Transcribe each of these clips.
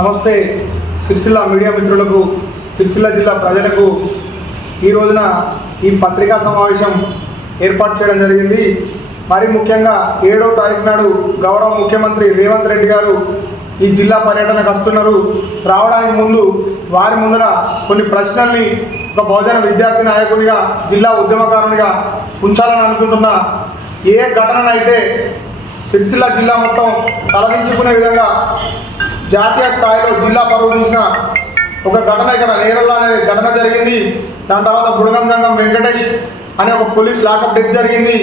నమస్తే సిరిసిల్ల మీడియా మిత్రులకు సిరిసిల్ల జిల్లా ప్రజలకు. ఈ రోజున ఈ పత్రికా సమావేశం ఏర్పాటు చేయడం జరిగింది. మరి ముఖ్యంగా ఏడో తారీఖు నాడు గౌరవ ముఖ్యమంత్రి రేవంత్ రెడ్డి గారు ఈ జిల్లా పర్యటనకు వస్తున్నారు. రావడానికి ముందు వారి ముందర కొన్ని ప్రశ్నల్ని ఒక బహుజన విద్యార్థి నాయకునిగా జిల్లా ఉద్యమకారునిగా ఉంచాలని అనుకుంటున్న. ఏ ఘటననైతే సిరిసిల్ల జిల్లా మొత్తం తలదించుకునే విధంగా జాతీయ స్థాయిలో జిల్లా పరువు చూసిన ఒక ఘటన ఇక్కడ నేరల్లో అనే ఘటన జరిగింది. దాని తర్వాత బుడగం గంగం వెంకటేష్ అనే ఒక పోలీస్ లాకప్ డెత్ జరిగింది.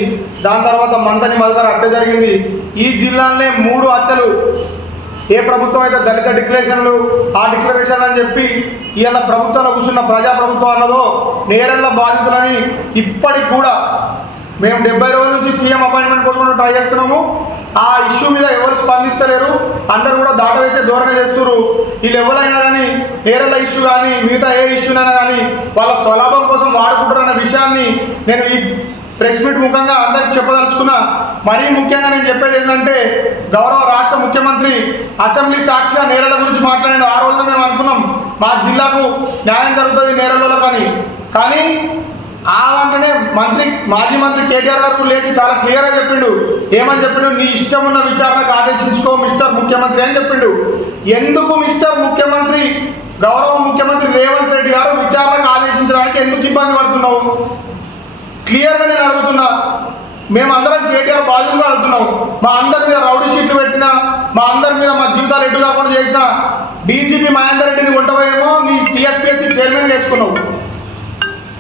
దాని తర్వాత మంతని మల్కర్ హత్య జరిగింది. ఈ జిల్లాలోనే మూడు హత్యలు ఏ ప్రభుత్వం అయితే దళిత డిక్లరేషన్లు ఆ డిక్లరేషన్ అని చెప్పి ఇవాళ ప్రభుత్వంలో కూర్చున్న ప్రజా ప్రభుత్వం అన్నదో నేరళ్ళ బాధితులని ఇప్పటికి కూడా మేము డెబ్బై రోజుల నుంచి సీఎం అపాయింట్మెంట్ కోసం ట్రై చేస్తున్నాము. ఆ ఇష్యూ మీద ఎవరు స్పందిస్తలేరు. అందరు కూడా దాట వేసే ధోరణి చేస్తున్నారు వీళ్ళు ఎవరైనా కానీ నేరల ఇష్యూ కానీ మిగతా ఏ ఇష్యూనైనా కానీ వాళ్ళ స్వలాభం కోసం వాడుకుంటారన్న విషయాన్ని నేను ఈ ప్రెస్ మీట్ ముఖంగా అందరికి చెప్పదలుచుకున్నా. మరీ ముఖ్యంగా నేను చెప్పేది ఏంటంటే గౌరవ రాష్ట్ర ముఖ్యమంత్రి అసెంబ్లీ సాక్షిగా నేరల గురించి మాట్లాడిన ఆ రోజున మేము అనుకున్నాం. మా జిల్లాకు న్యాయం జరుగుతుంది నేరలలో కానీ. కానీ ఆ వంటనే మంత్రి మాజీ మంత్రి కేటీఆర్ గారు లేచి చాలా క్లియర్గా చెప్పిండు. ఏమని చెప్పిండు? నీ ఇష్టం ఉన్న విచారణకు ఆదేశించుకో మిస్టర్ ముఖ్యమంత్రి అని చెప్పిండు. ఎందుకు మిస్టర్ ముఖ్యమంత్రి గౌరవ ముఖ్యమంత్రి రేవంత్ రెడ్డి గారు విచారణకు ఆదేశించడానికి ఎందుకు ఇబ్బంది పడుతున్నావు? క్లియర్గా నేను అడుగుతున్నా. మేమందరం కేటీఆర్ బాధ్యతగా అడుగుతున్నాం. మా అందరి మీద రౌడీ షీట్లు పెట్టిన మా అందరి మీద మా జీవితాలు ఎడ్డు కాకుండా చేసిన డీజీపీ మహేందర్ రెడ్డిని కొంటవేమో నీ టీఎస్పీఎస్సీ చైర్మన్ చేసుకున్నావు.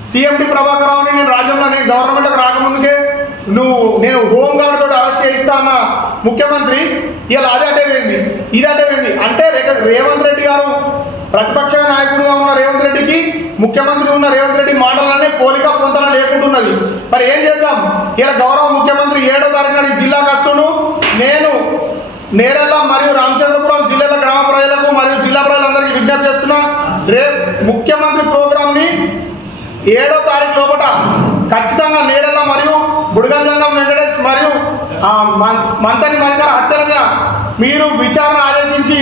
సీఎండి ప్రభాకర్ రావుని నేను రాజ్యంలో నేను గవర్నమెంట్కి రాకముందుకే నువ్వు నేను హోంగార్డ్ తోటి అరెస్ట్ చేయిస్తా అన్న ముఖ్యమంత్రి ఇలా అది అంటే పోయింది ఇది అంటే అంటే రేవంత్ రెడ్డి గారు ప్రతిపక్ష నాయకుడుగా ఉన్న రేవంత్ రెడ్డికి ముఖ్యమంత్రి ఉన్న రేవంత్ రెడ్డి మాటలనే పోలిక పొంతన లేకుంటున్నది. మరి ఏం చేద్దాం? ఇలా గౌరవ ముఖ్యమంత్రి ఏడో తారీఖున జిల్లా ఈ నేను నేరెళ్ళ మరియు రామచంద్రపురం జిల్లాల గ్రామ ప్రజలకు మరియు జిల్లా ప్రజలందరికీ విజ్ఞప్తి చేస్తున్నా రే ముఖ్యమంత్రి ప్రోగ్రాం ఏడో తారీఖు లోపల ఖచ్చితంగా నేరల్ల మరియు బుడగంజంగం వెంకటేష్ మరియు ఆ, మం- మంతని మల్కర్ హత్యల మీద మీరు విచారణ ఆదేశించి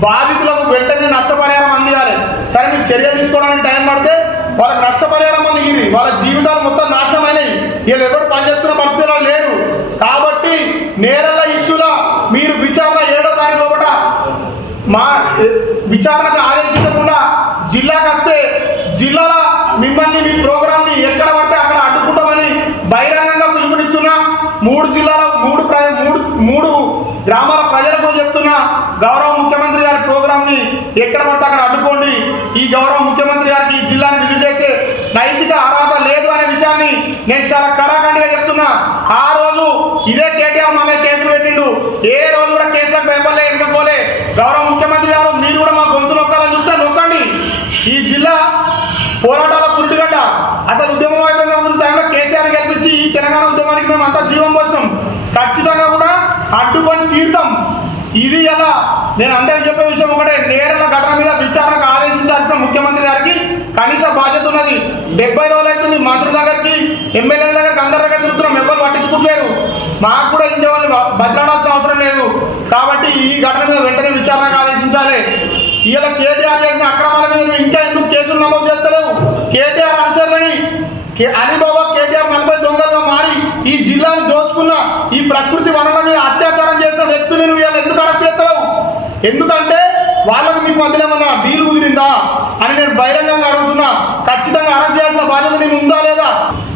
బాధితులకు వెంటనే నష్టపరిహారం అందియాలి. సరే మీరు చర్య తీసుకోవడానికి టైం పడితే వాళ్ళకి నష్టపరిహారం అని ఇది వాళ్ళ జీవితాలు మొత్తం నాశనమైనవి వీళ్ళు ఎవరు పనిచేసుకునే పరిస్థితిలో లేరు. కాబట్టి నేరల్ల ఇష్యూలో మీరు విచారణ ఏడో తారీఖు లోపల మా విచారణకు ఆదేశించకుండా జిల్లాకు వస్తే జిల్లాల మిమ్మల్ని మీ ప్రోగ్రామ్ని ఎక్కడ పడితే అక్కడ అడ్డుకుంటామని బహిరంగంగా పిలుపునిస్తున్నా మూడు జిల్లాల మూడు మూడు మూడు గ్రామాల ప్రజలకు చెప్తున్నా గౌరవ ముఖ్యమంత్రి గారి ప్రోగ్రామ్ని ఎక్కడ పడితే అక్కడ అడ్డుకోండి. ఈ గౌరవ ముఖ్యమంత్రి గారికి ఈ జిల్లాని విజిట్ చేసే నైతిక అర్హత లేదు అనే విషయాన్ని నేను చాలా కళాఖండిగా చెప్తున్నా. ఆ రోజు ఇదే కేటీఆర్ మా కేసులు పెట్టిండు. ఏ రోజు కూడా కేసులకు భయపడలే ఎన్నుకోలే గౌరవ ముఖ్యమంత్రి గారు మీరు కూడా మా గొంతు నొక్కాలని చూస్తే నొక్కండి ఈ జిల్లా పోరాటాల పురుడుగడ్డ అసలు ఉద్యమం అయిపోయిన ముందు టైంలో కేసీఆర్ గెలిపించి ఈ తెలంగాణ ఉద్యమానికి మేము అంతా జీవం పోసినాం ఖచ్చితంగా కూడా అడ్డుకొని తీరుతాం ఇది ఎలా నేను అందరికి చెప్పే విషయం ఒకటే. నేరుల ఘటన మీద విచారణకు ఆదేశించాల్సిన ముఖ్యమంత్రి గారికి కనీస బాధ్యత ఉన్నది. డెబ్బై రోజులు అవుతుంది. మంత్రుల దగ్గరికి ఎమ్మెల్యేల దగ్గరికి అందరి దగ్గర తిరుగుతున్నాం. ఎవరు పట్టించుకుంటలేరు. మాకు కూడా ఇంటి వాళ్ళు బదలాడాల్సిన అవసరం లేదు. కాబట్టి ఈ ఘటన మీద వెంటనే విచారణకు ఆదేశించాలి. ఇలా కేటీఆర్ చేసిన అక్రమాల మీద ఇంకా ఎందుకు కేసులు నమోదు చేస్తలేవు? కేటీఆర్ అనుచరులని కే- కేటీఆర్ నలభై దొంగలుగా మారి ఈ జిల్లాని దోచుకున్న ఈ ప్రకృతి వనరుల మీద అత్యాచారం చేసిన వ్యక్తులు నువ్వు వీళ్ళు ఎందుకు అరెస్ట్ చేస్తలేవు ఎందుకంటే వాళ్ళకు మీకు మధ్యలో ఏమన్నా డీల్ కుదిరిందా అని నేను బహిరంగంగా అడుగుతున్నా. ఖచ్చితంగా అరెస్ట్ చేయాల్సిన బాధ్యత నేను ఉందా లేదా?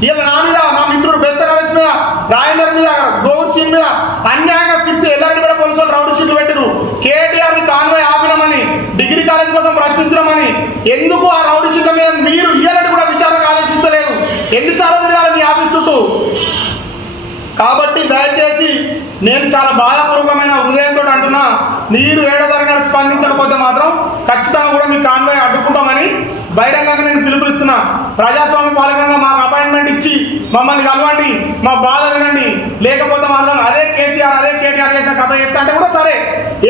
ఇలా నా మీద నా మిత్రుడు బెస్త నరేష్ మీద రాజేందర్ మీద గోవుర్ సింగ్ మీద అన్యాయంగా సిక్స్ ఎల్లారెడ్డి కూడా పోలీసులు రౌడీ షీట్లు పెట్టిరు కేటీఆర్ని కాన్వాయ్ ఆపినామని డిగ్రీ కాలేజ్ కోసం ప్రశ్నించడమని ఎందుకు ఆ రౌడీ షీట్ల మీద మీరు ఇయ్యాలని కూడా విచారణ ఆలోచిస్తలేదు ఎన్నిసార్లు తిరగాలి మీ ఆఫీస్ చుట్టూ? కాబట్టి దయచేసి నేను చాలా బాధపడు మీరు ఏడవరగా స్పందించకపోతే మాత్రం ఖచ్చితంగా కూడా మీ కాన్వాయ్ అడ్డుకుంటామని బహిరంగంగా నేను పిలుపునిస్తున్నా. ప్రజాస్వామ్య పాలకంగా మాకు అపాయింట్మెంట్ ఇచ్చి మమ్మల్ని కలవండి మా బాధ వినండి. లేకపోతే మాత్రం అదే కేసీఆర్ అదే కేటీఆర్ చేసిన కథ చేస్తా అంటే కూడా సరే.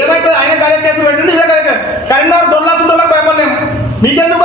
ఏమైతే ఆయన కలెక్ట్ కేసు పెట్టండి ఇదే కదే కరీంనగర్ దొల్లాసుంటోళ్ళకి భయపడలేము మీకెందుకు